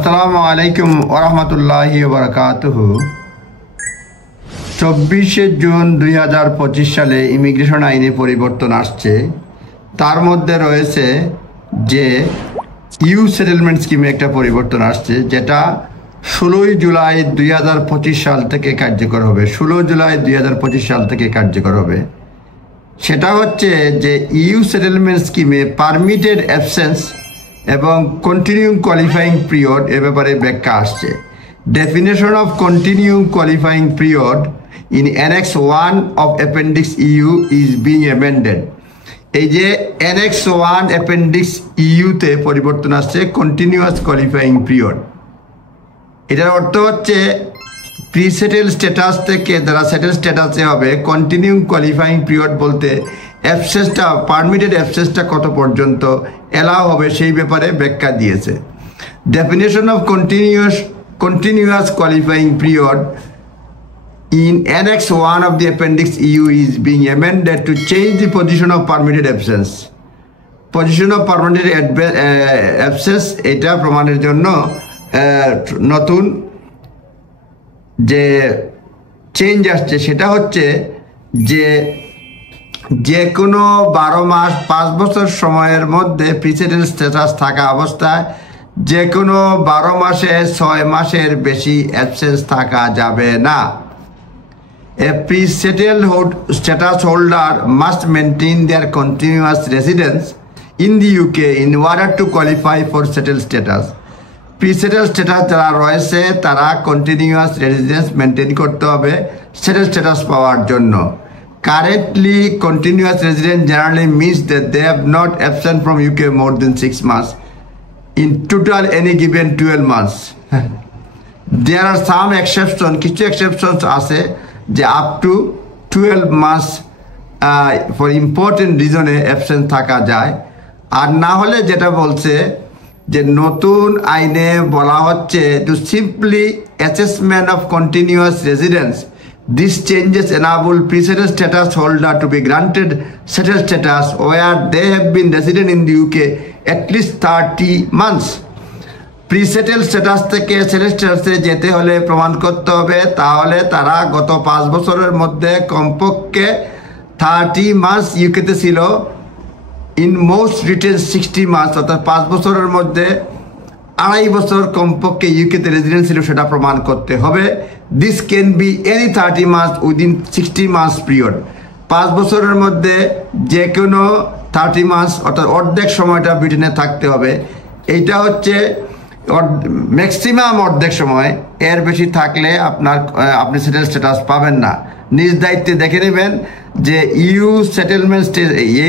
আসসালামু আলাইকুম ওয়া রাহমাতুল্লাহি ওয়া বারাকাতুহু। 24শে জুন 2025 সালে ইমিগ্রেশন আইনে পরিবর্তন আসছে। তার মধ্যে রয়েছে যে ইউ সেটেলমেন্ট স্কিমে একটা পরিবর্তন আসছে, যেটা 16 জুলাই 2025 সাল থেকে কার্যকর হবে। 16 জুলাই 2025 সাল থেকে কার্যকর হবে। সেটা হচ্ছে যে ইউ সেটেলমেন্ট স্কিমে পারমিটেড অ্যাবসেন্স এবং কন্টিনিউইং কোয়ালিফাইং পিরিয়ড এ ব্যাপারে ব্যাখ্যা আসছে। Definition of continuing qualifying period in annex 1 of appendix EU is being amended. এই যে অ্যানেক্স 1 অ্যাপেন্ডিক্স ইউতে পরিবর্তন আসছে কন্টিনিউয়াস কোয়ালিফাইং পিরিয়ড। এটার অর্থ হচ্ছে প্রি সেটেল স্ট্যাটাস থেকে যারা সেটেল স্ট্যাটাসে হবে কন্টিনিউইং কোয়ালিফাইং পিরিয়ড বলতে অ্যাবসেসটা, পারমিটেড অ্যাবসেসটা কত পর্যন্ত এলাও হবে সেই ব্যাপারে ব্যাখ্যা দিয়েছে। Definition of continuous qualifying period in Annex 1 of the Appendix EU is being amended to change the position of permitted absence. Position of permitted absence এটা প্রমাণের জন্য নতুন যে চেঞ্জ আসছে সেটা হচ্ছে যে কোনো 12 মাস 5 বছর সময়ের মধ্যে প্রিসেটেল স্ট্যাটাস থাকা অবস্থায় যে কোনো 12 মাসে 6 মাসের বেশি অ্যাবসেন্স থাকা যাবে না। A pre-settled status holder must maintain their continuous residence in the UK in order to qualify for settled status. Pre-settled status যারা রয়েছে তারা কন্টিনিউয়াস রেসিডেন্স মেনটেন করতে হবে সেটেল স্ট্যাটাস পাওয়ার জন্য। Currently, continuous residence generally means that they have not absent from UK more than 6 months. In total, any given 12 months. There are some exceptions, কিছু exceptions আছে যে up to 12 মাস for important রিজনে absent থাকা যায়। আর না হলে যেটা বলছে যে নতুন আইনে বলা হচ্ছে to simply assessment of continuous residence, this changes enable presettle status holder to be granted settle status where they have been resident in the UK at least 30 months. Presettle status থেকে সেটেল স্ট্যাটাসে যেতে হলে প্রমাণ করতে হবে তাহলে তারা গত 5 বছরের মধ্যে কমপক্ষে 30 মাস ইউকেতে ছিল। ইন মোস্ট রিটেন 60 মাস, অর্থাৎ 5 বছরের মধ্যে 2.5 বছর কমপক্ষে ইউকেতে রেজিডেন্স ছিল সেটা প্রমাণ করতে হবে। দিস ক্যান বি এনি 30 মাস উইদিন 60 মাস পিরিয়ড। 5 বছরের মধ্যে যে কোনো 30 মাস অর্থাৎ অর্ধেক সময়টা ব্রিটেনে থাকতে হবে। এইটা হচ্ছে ম্যাক্সিমাম অর্ধেক সময়, এর বেশি থাকলে আপনি সেটেল স্ট্যাটাস পাবেন না। নিজ দায়িত্বে দেখে নেবেন যে ইউ সেটেলমেন্ট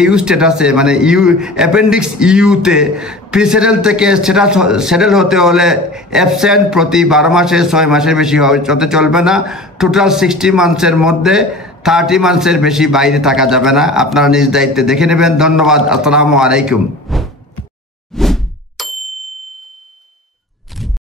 ইউ স্ট্যাটাসে মানে ইউ অ্যাপেন্ডিক্স ইউতে প্রিসেটেল থেকে সেটেল হতে হলে অ্যাবসেন্ট প্রতি 12 মাসে 6 মাসের বেশি হতে চলবে না। টোটাল 60 মান্থসের মধ্যে 30 মান্থসের বেশি বাইরে থাকা যাবে না। আপনারা নিজ দায়িত্বে দেখে নেবেন। ধন্যবাদ। আসসালামু আলাইকুম।